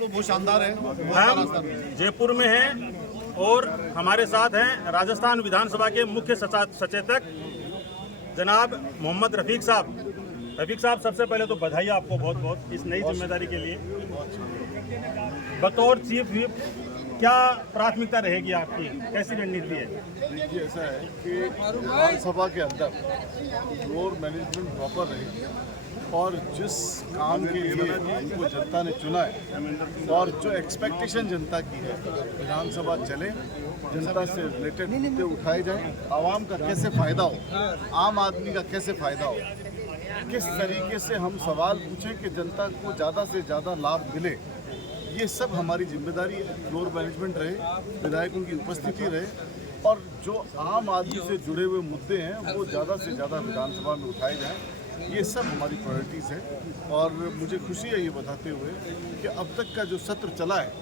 बहुत शानदार है। हम जयपुर में हैं और हमारे साथ हैं राजस्थान विधानसभा के मुख्य सचेतक जनाब मोहम्मद रफीक साहब। रफीक साहब, सबसे पहले तो बधाई आपको बहुत बहुत इस नई जिम्मेदारी के लिए। बतौर चीफ व्हिप क्या प्राथमिकता रहेगी आपकी, कैसी रणनीति है? देखिए, ऐसा है कि विधानसभा के अंदर फ्लोर मैनेजमेंट प्रॉपर रहे और जिस काम के लिए इनको जनता ने चुना है और जो एक्सपेक्टेशन जनता की है, विधानसभा चले, जनता से रिलेटेड मुद्दे उठाए जाएं, आवाम का कैसे फ़ायदा हो, आम आदमी का कैसे फ़ायदा हो, किस तरीके से हम सवाल पूछें कि जनता को ज़्यादा से ज़्यादा लाभ मिले, ये सब हमारी जिम्मेदारी है। फ्लोर मैनेजमेंट रहे, विधायकों की उपस्थिति रहे और जो आम आदमी से जुड़े हुए मुद्दे हैं वो ज़्यादा से ज़्यादा विधानसभा में उठाए जाएं, ये सब हमारी प्रायोरिटीज़ है। और मुझे खुशी है ये बताते हुए कि अब तक का जो सत्र चला है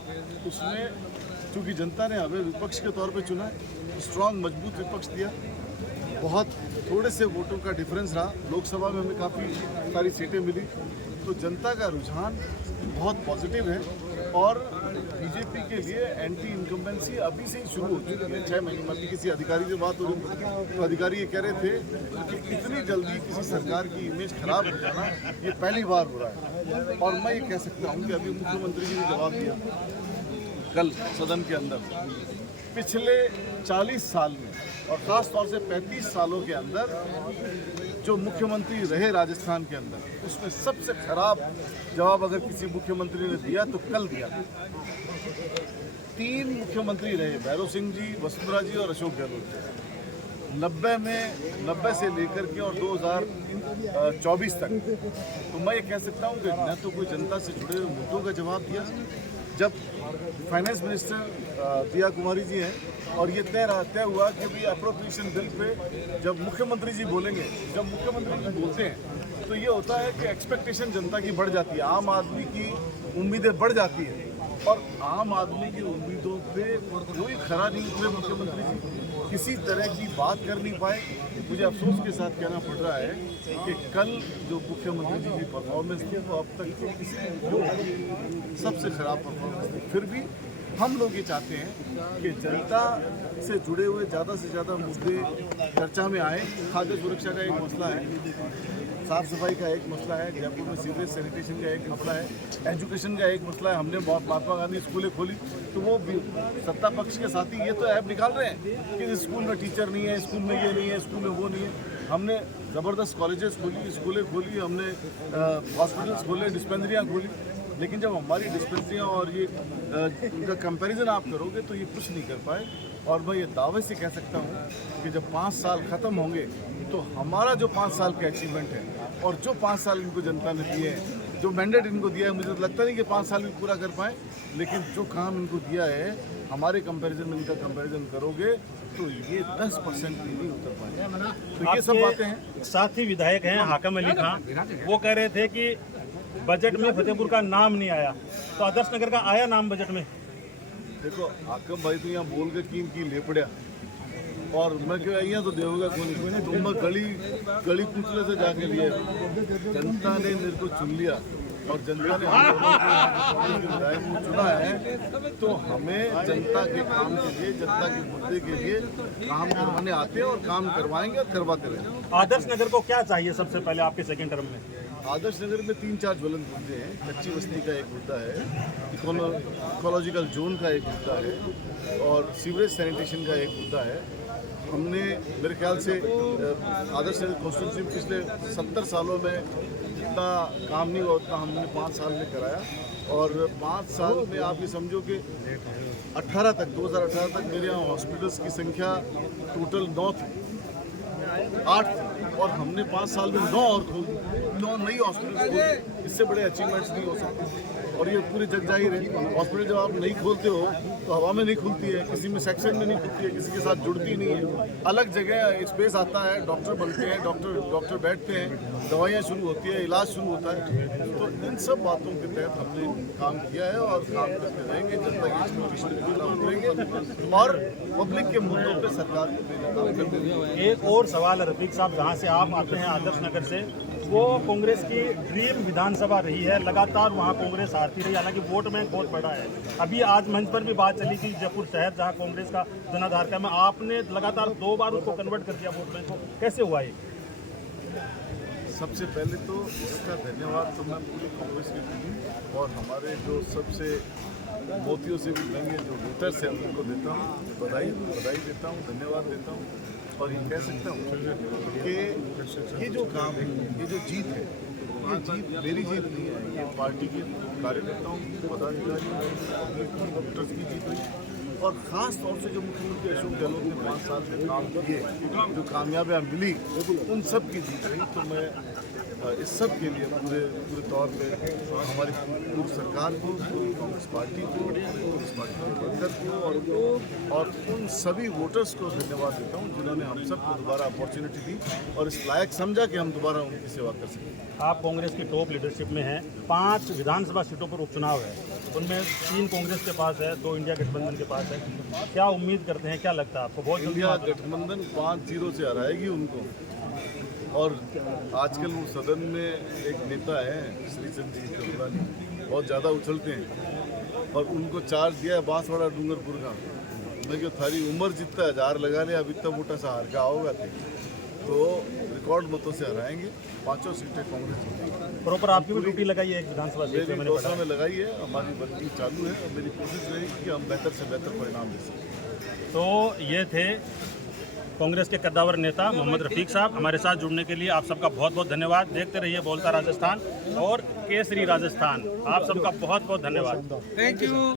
उसमें चूँकि जनता ने हमें विपक्ष के तौर पे चुना है, स्ट्रॉन्ग मजबूत विपक्ष दिया, बहुत थोड़े से वोटों का डिफरेंस रहा, लोकसभा में हमें काफ़ी सारी सीटें मिली, तो जनता का रुझान बहुत पॉजिटिव है। और बीजेपी के लिए एंटी इनकम्बेंसी अभी से ही शुरू हो चुकी है। 6 महीने में अभी किसी अधिकारी से बात हो रही थी तो अधिकारी ये कह रहे थे कि इतनी जल्दी किसी सरकार की इमेज खराब हो जाना ये पहली बार हो रहा है। और मैं ये कह सकता हूँ कि अभी मुख्यमंत्री जी ने जवाब दिया कल सदन के अंदर, पिछले 40 साल में और ख़ास तौर से 35 सालों के अंदर जो मुख्यमंत्री रहे राजस्थान के अंदर, उसमें सबसे खराब जवाब अगर किसी मुख्यमंत्री ने दिया तो कल दिया। 3 मुख्यमंत्री रहे, भैरव सिंह जी, वसुंधरा जी और अशोक गहलोत। 90 से लेकर के और 2024 तक, तो मैं ये कह सकता हूँ कि न तो कोई जनता से जुड़े हुए मुद्दों का जवाब दिया। जब फाइनेंस मिनिस्टर दिया कुमारी जी हैं और ये तय हुआ कि भाई अप्रोप्रिएशन बिल पे जब मुख्यमंत्री जी बोलेंगे, जब मुख्यमंत्री जी बोलते हैं तो ये होता है कि एक्सपेक्टेशन जनता की बढ़ जाती है, आम आदमी की उम्मीदें बढ़ जाती है और आम आदमी की उम्मीदों पे कोई खरा नहीं उतरे मुख्यमंत्री जी, किसी तरह की बात कर नहीं पाए। मुझे अफसोस के साथ कहना पड़ रहा है कि कल जो मुख्यमंत्री जी की परफॉर्मेंस थी वो अब तक की किसी सबसे खराब परफॉर्मेंस थी। फिर भी हम लोग ये चाहते हैं कि जनता से जुड़े हुए ज़्यादा से ज़्यादा मुद्दे चर्चा में आए। खाद्य सुरक्षा का एक मसला है, साफ़ सफाई का एक मसला है, जयपुर में सीवरेज सैनिटेशन का एक मसला है, एजुकेशन का एक मसला है। हमने महात्मा गांधी स्कूलें खोली तो वो सत्ता पक्ष के साथी ये तो ऐप निकाल रहे हैं कि स्कूल में टीचर नहीं है, स्कूल में ये नहीं है, स्कूल में वो नहीं है। हमने ज़बरदस्त कॉलेजेस खोली, स्कूलें खोली, हमने हॉस्पिटल्स खोले, डिस्पेंसरियाँ खोली, लेकिन जब हमारी डिस्पेंसरियाँ और ये उनका कंपैरिजन आप करोगे तो ये कुछ नहीं कर पाए। और मैं ये दावे से कह सकता हूँ कि जब 5 साल ख़त्म होंगे तो हमारा जो 5 साल का अचीवमेंट है और जो 5 साल इनको जनता ने दिए हैं, जो मैंडेट इनको दिया है, मुझे तो लगता नहीं कि 5 साल भी पूरा कर पाएँ, लेकिन जो काम इनको दिया है हमारे कंपैरिजन में इनका कंपैरिजन करोगे तो ये 10% भी नहीं उतर पाए। तो ये सब बातें हैं। साथी विधायक हैं हाकिम अली खां, वो कह रहे थे कि बजट में फतेहपुर का नाम नहीं आया, तो आदर्श नगर का आया नाम बजट में। देखो हाकिम भाई तो यहाँ बोल के की ले पड़ा और मैं क्यों आई तो देवगा कौन तो मैं गली पूछने से जाके लिए जनता ने मेरे को चुन लिया और जनता ने हम दोनों को विधायक को चुना है तो हमें जनता के काम के लिए, जनता के मुद्दे के लिए काम करवाने आते हैं और काम करवाएंगे और करवाते रहेंगे। आदर्श नगर को क्या चाहिए सबसे पहले आपके सेकेंड टर्म में? आदर्श नगर में 3-4 ज्वलंत मुद्दे हैं। कच्ची बस्ती का एक मुद्दा है, इकोलॉजिकल जोन का एक मुद्दा है और सीवरेज सैनिटेशन का एक मुद्दा है। हमने मेरे ख्याल से आदर्श नगर कॉन्स्टिट्यूंसी में पिछले 70 सालों में जितना काम नहीं हुआ उतना हमने 5 साल में कराया और 5 साल में आप ये समझो कि 2018 तक मेरे यहाँ हॉस्पिटल्स की संख्या टोटल 9 थी, 8 थी और हमने 5 साल में 9 और खोल दी, 9 नई हॉस्पिटल्स खोल दी। इससे बड़े अचीवमेंट्स नहीं हो सकते और ये पूरी जग जाहिर है। हॉस्पिटल जब आप नहीं खोलते हो तो हवा में नहीं खुलती है, किसी में सेक्शन में नहीं खुलती है, किसी के साथ जुड़ती नहीं है, अलग जगह स्पेस आता है, डॉक्टर बनते हैं, डॉक्टर बैठते हैं, दवाइयाँ शुरू होती है, इलाज शुरू होता है। तो इन सब बातों के तहत हमने काम किया है और काम करते रहेंगे। जनता की एक्सपेक्टेशन पूरा उतरेंगे और पब्लिक के मुद्दों पर सरकार को काम करते रहेंगे। एक और सवाल है रफीक साहब, जहाँ से आप आते हैं आदर्श नगर से, वो कांग्रेस की ड्रीम विधानसभा रही है, लगातार वहाँ कांग्रेस हारती रही, हालांकि वोट बैंक बहुत बड़ा है। अभी आज मंच पर भी बात चली थी जयपुर शहर जहाँ कांग्रेस का जनाधार का, में आपने लगातार 2 बार उसको कन्वर्ट कर दिया वोट बैंक को, कैसे हुआ ये? सबसे पहले तो इसका धन्यवाद तो मैं पूरी कांग्रेस की टीम और हमारे जो सबसे मोतियों से भी महंगे जो वोटर्स हैं उनको देता हूँ, बधाई देता हूँ, धन्यवाद देता हूँ। और ये कह सकता हूँ कि ये जो काम है, ये जो जीत है, ये जीत मेरी जीत नहीं है, ये पार्टी के कार्यकर्ताओं पदाधिकारियों वोटर्स की जीत रही। और ख़ास तौर से जो मुख्यमंत्री अशोक गहलोत ने 5 साल में काम किए, जो कामयाबियाँ मिली, उन सब की जीत रही। तो मैं इस सब के लिए पूरे तौर पे हमारी पूरी सरकार को, पूरी कांग्रेस पार्टी को, कांग्रेस पार्टी के वर्कर को और उन सभी वोटर्स को धन्यवाद देता हूँ जिन्होंने हम सबको दोबारा अपॉर्चुनिटी दी और इस लायक समझा कि हम दोबारा उनकी सेवा कर सकें। आप कांग्रेस की टॉप लीडरशिप में हैं, 5 विधानसभा सीटों पर उपचुनाव है, उनमें 3 कांग्रेस के पास है, 2 इंडिया गठबंधन के पास है। क्या उम्मीद करते हैं, क्या लगता है आपको? बहुत जल्दी इंडिया गठबंधन 5-0 से हराएगी उनको। और आजकल वो सदन में एक नेता है श्रीचंद जी चंद्रानी, बहुत ज़्यादा उछलते हैं और उनको चार्ज दिया है बांसवाड़ा डूंगरपुर का। मैं जो थारी उम्र जितना 1000 लगा लिया, अब इतना मोटा सा हार का आओगा तो रिकॉर्ड मतों से हराएंगे। 5 सीटें कांग्रेस जीतेगी। प्रॉपर आपकी भी ड्यूटी लगाई है एक विधानसभा सीट मेरी दौसा में लगाई है, हमारी वर्किंग चालू है और मेरी कोशिश रहेगी कि हम बेहतर से बेहतर परिणाम दे सकें। तो ये थे कांग्रेस के कद्दावर नेता मोहम्मद रफीक साहब। हमारे साथ जुड़ने के लिए आप सबका बहुत बहुत धन्यवाद। देखते रहिए बोलता राजस्थान और केसरी राजस्थान। आप सबका बहुत बहुत धन्यवाद। Thank you.